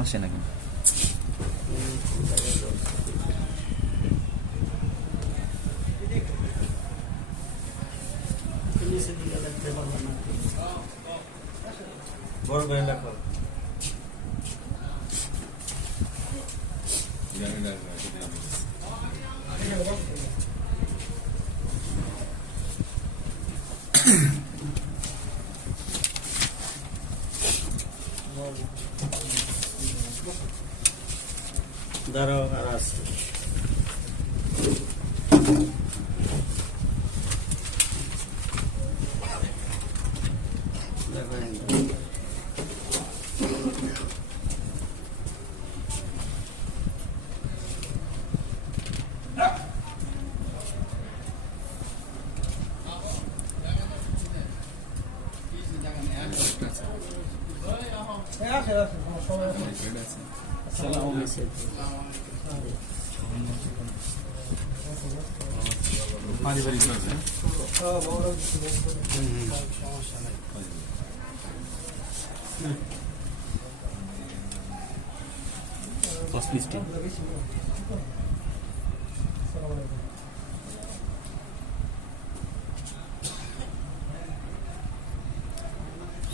আসে নাকি বড় করে লেখো দাঁড়াও আর আছে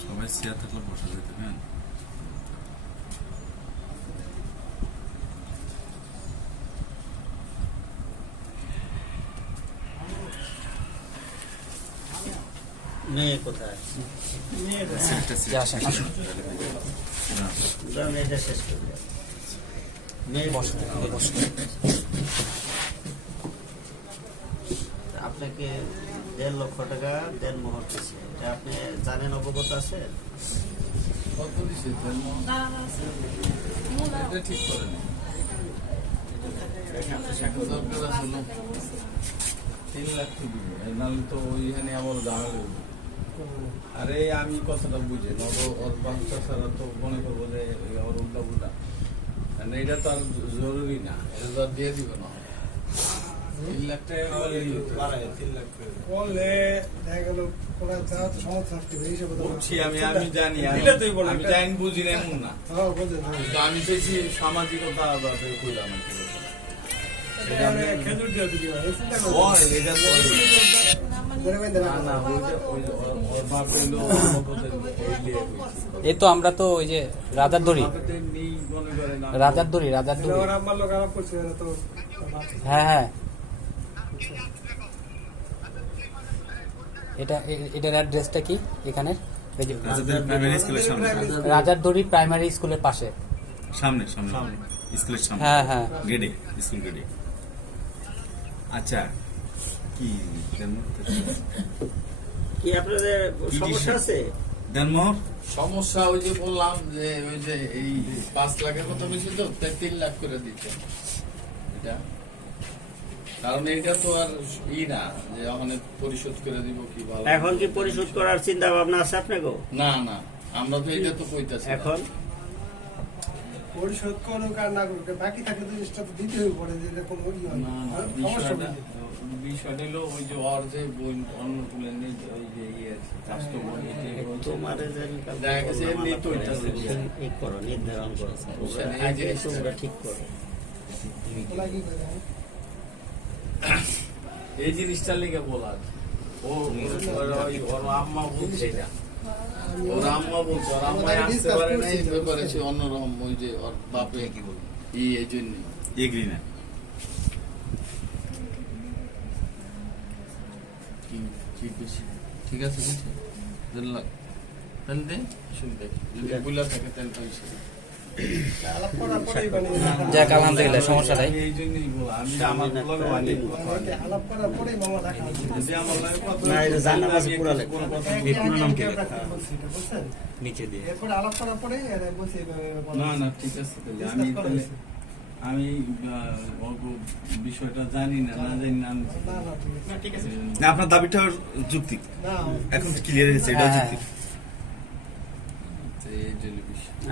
সবাই চেয়ার থাকলে বসা যেতে পারেন মেয়ে কোথায় এটা শেষ করবে মেয়ে আপনাকে 1.5 লক্ষ টাকা দেন মোহর দিচ্ছে এটা আপনি জানেন অবগত আছে ঠিক করে $3 লাখ নাহলে তো ওইখানে আমার ঝামেলা আরে আমি কথাটা বুঝি ওর বাচ্চা ছাড়া তো মনে করবো যে ওর উল্টা উল্টা এটা তো আর জরুরি না এটা তো আর দিয়ে দিব না 3 লাখ টাকা বলছি আমি জানি আমি জানি বুঝি না এমন না আমি চাইছি সামাজিকতা কইলাম এই তো আমরা তো ওই যে রাজার দড়ি হ্যাঁ হ্যাঁ এটার অ্যাড্রেসটা কি এখানে রাজার দড়ি প্রাইমারি স্কুলের পাশে সামনে স্কুলের সামনে হ্যাঁ হ্যাঁ গেটে স্কুল গেটে আচ্ছা কি আপনাদের সমস্যা আছে দেনমোহর সমস্যা ওই যে বললাম যে ওই যে এই 5 লাখের কথা বলছি তো 3 লাখ করে দিতে এটা কারণ এটা তো আর না যে এখন পরিশোধ করে দিব কি ভালো এখন কি পরিশোধ করার চিন্তা ভাবনা আছে আপনাকে না আমরা তো এটা তো কইতাছি এখন পরিশোধ করুক আর না করুক বাকি থাকে জিনিসটা তো দিতেই পড়ে যে এরকম বিষয়টা হলো ওই যে ওর যে অন্য তুলে নেই ওই যে তোমার ঠিক করো নির্ধারণ করো তোমরা ঠিক করো এই জিনিসটার লেগে বলার ওর আম্মা বলছে এটা ওর আম্মা বলছে ওর আম্মা আসতে পারে নাই করেছে অন্যরকম ওই যে ওর বাপে কি বলবে এই জন্য এগ্রি না ঠিক আছে বুঝছি 1.5 লাখ তাহলে দে শুনতে যদি বুলা থাকে তাহলে পয়সা যাক আলহামদুলিল্লাহ সমস্যা নাই এই জন্যই বলা আমি আমার ব্লগে বানি আলাপ করার পরেই মামা দেখা যদি আমার লাগে না এটা জানা আছে পুরো লেখা পুরো নাম কি লেখা বুঝছেন নিচে দিয়ে এরপর আলাপ করার পরে এর বসে না ঠিক আছে তাহলে আমি অল্প বিষয়টা জানি না জানি না ঠিক আছে না আপনার দাবিটা যুক্তি এখন ক্লিয়ার হয়েছে এটা যুক্তি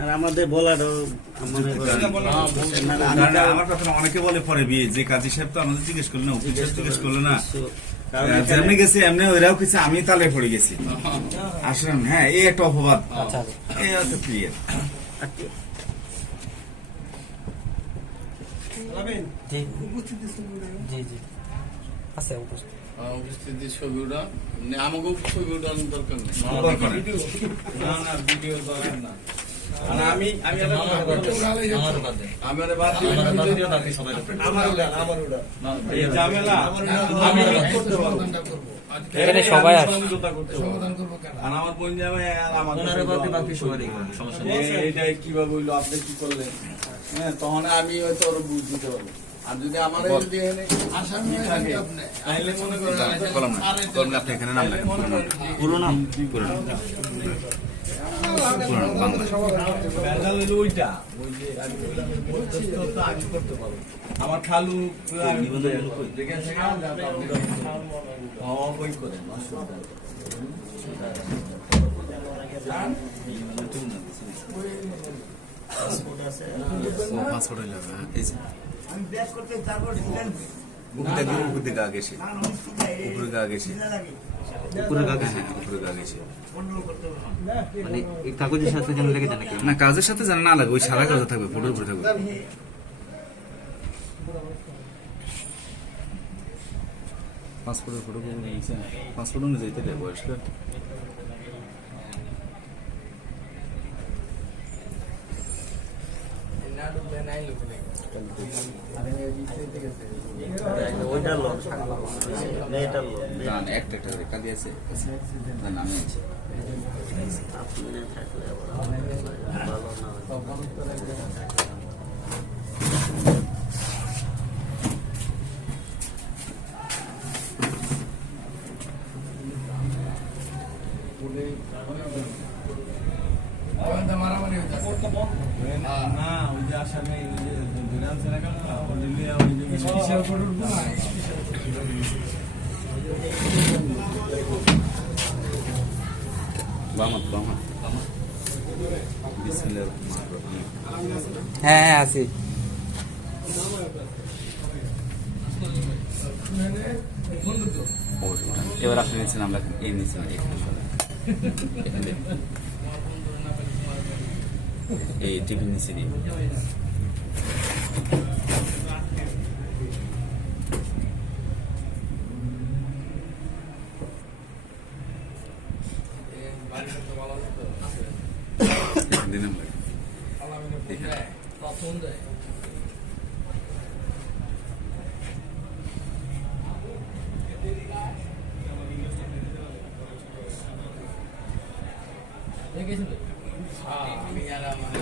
আর আমাদের বলারও আমার কথা অনেকে বলে পরে বিয়ে যে কাজী সাহেব তো আমাদের জিজ্ঞেস করলো না জিজ্ঞেস করলো না যেমনি গেছে এমনি ওইরাও কিছু আমি তালে পড়ে গেছি আসলাম হ্যাঁ এই একটা অপবাদ এই ক্লিয়ার জি উপস্থিতি ছবি উঠাবেন। জি জি আছে উপস্থিত। উপস্থিতি ছবি উঠান আমাকেও ছবি উঠানোর দরকার নেই না না ভিডিও দরকার না আর আমি একটা কথা বলবো। আমি আরে বাদ দিই এই ঝামেলা আমি করতে পারবো এখানে সবাই আসে। সমঝোতা করতে পারবো। আর আমার বোন যাবে আর আমাদের এইটাই কিভাবে হইলো আপনি কি করলেন হ্যাঁ তখন আমি হয়তো ওর বুঝ দিতে পারবো আর যদি আমার যদি এখানে আসামি থাকে তাহলে মনে করেন কলম না কলম না, আপনি এখানে নাম লেখেন পুরো নাম পুরো নাম বাংলা ব্যান্ডাল হইলো ওইটা ওই যে আমি তো আমি করতে পারবো আমার খালু দেখে আছে ওই করে পাসপোর্ট আছে পাসপোর্ট হইল এই যে উপরে দিকে আগে এসে উপরে দিকে আগে এসে উপরে গা গেছে উপরে গা গেছে মানে এই কাগজের সাথে যেন লেগে যায় নাকি? না কাজের সাথে জানা না লাগে ওই সারা কাজে থাকবে ফটোর উপরে থাকবে পাসপোর্টের ফটো নিয়েছেন পাসপোর্ট অনুযায়ী তো বয়স্ক ওইটার লোক মেয়েটার লোক একটা একটা করে কালি আছে না নামে আছে আপনি থাকলে আবার ভালো না হয়। না ওই যে আসামে ওই যে দুরান সেনাকাল ওই যে স্পেশাল ফটোর বামাত বামাত বিসমিল্লাহির রহমানির রহিম হ্যাঁ হ্যাঁ আছি। এবার আপনি নিচ্ছেন আমরা এই নিচ্ছেন এখানে এই টিভি নিচে দিই দিন আমরা